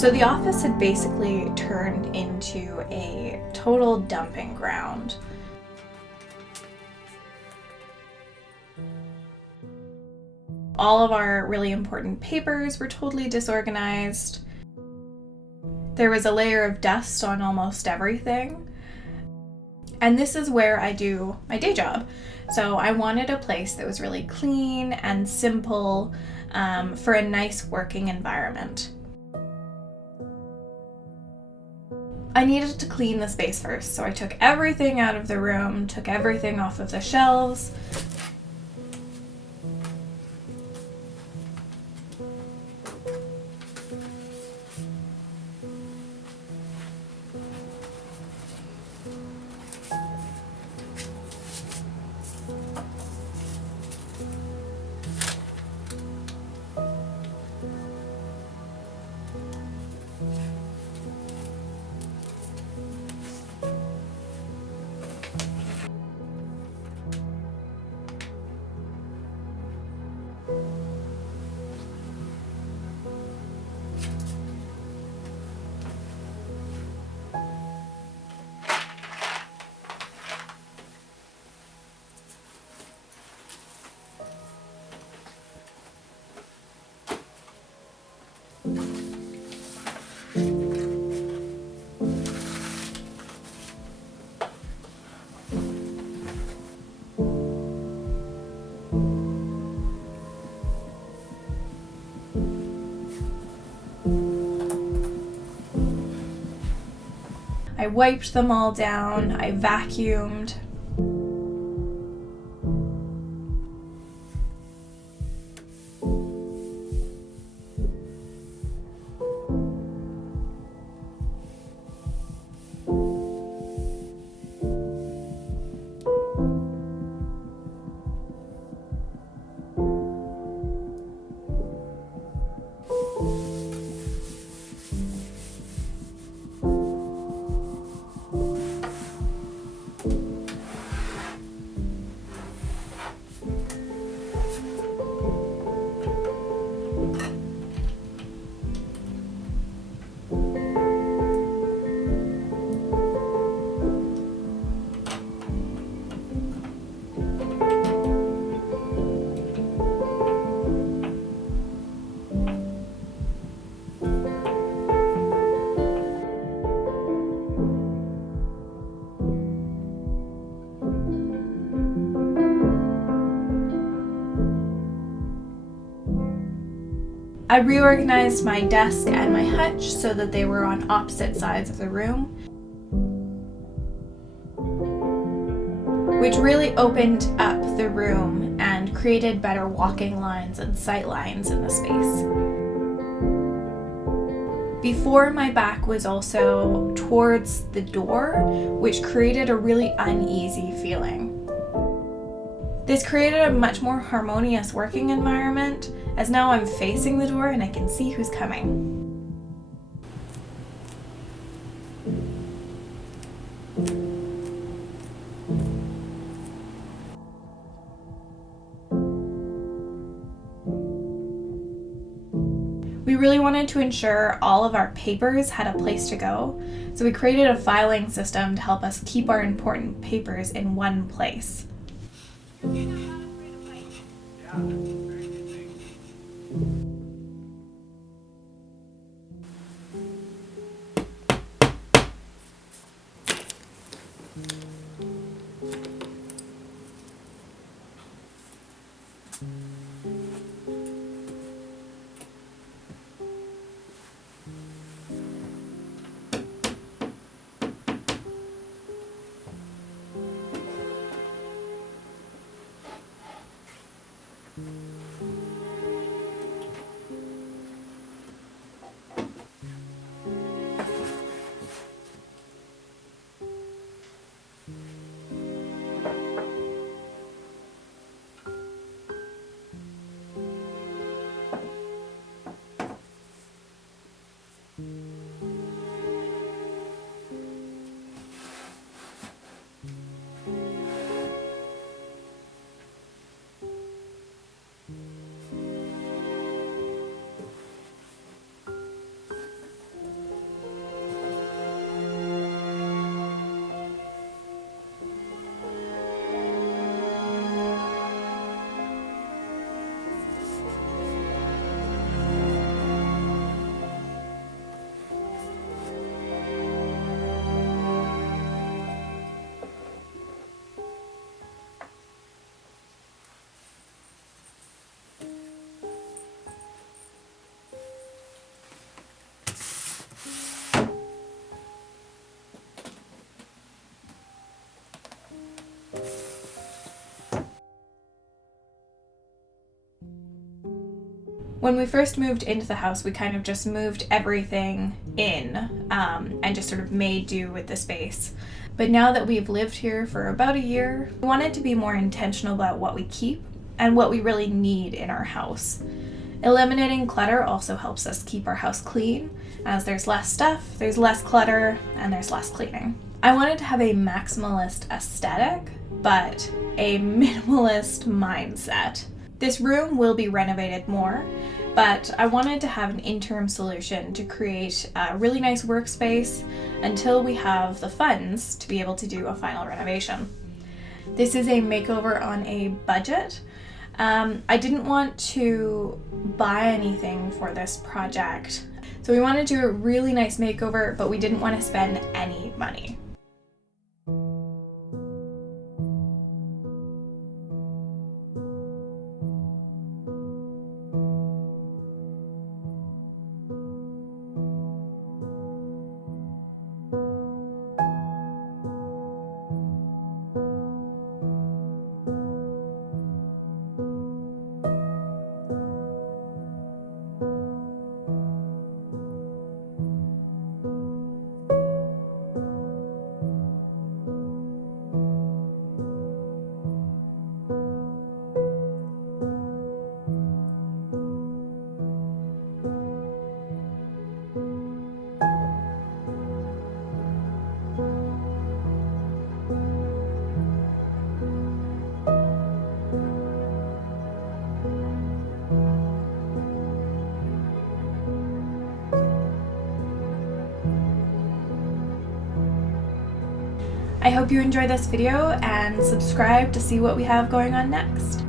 So the office had basically turned into a total dumping ground. All of our really important papers were totally disorganized. There was a layer of dust on almost everything. And this is where I do my day job. So I wanted a place that was really clean and simple for a nice working environment. I needed to clean the space first, so I took everything out of the room, took everything off of the shelves. I wiped them all down, I vacuumed. I reorganized my desk and my hutch so that they were on opposite sides of the room, which really opened up the room and created better walking lines and sight lines in the space. Before, my back was also towards the door, which created a really uneasy feeling. This created a much more harmonious working environment, as now I'm facing the door and I can see who's coming. We really wanted to ensure all of our papers had a place to go, so we created a filing system to help us keep our important papers in one place. When we first moved into the house, we kind of just moved everything in and just sort of made do with the space. But now that we've lived here for about a year, we wanted to be more intentional about what we keep and what we really need in our house. Eliminating clutter also helps us keep our house clean, as there's less stuff, there's less clutter, and there's less cleaning. I wanted to have a maximalist aesthetic, but a minimalist mindset. This room will be renovated more, but I wanted to have an interim solution to create a really nice workspace until we have the funds to be able to do a final renovation. This is a makeover on a budget. I didn't want to buy anything for this project, so we wanted to do a really nice makeover, but we didn't want to spend any money. I hope you enjoy this video and subscribe to see what we have going on next.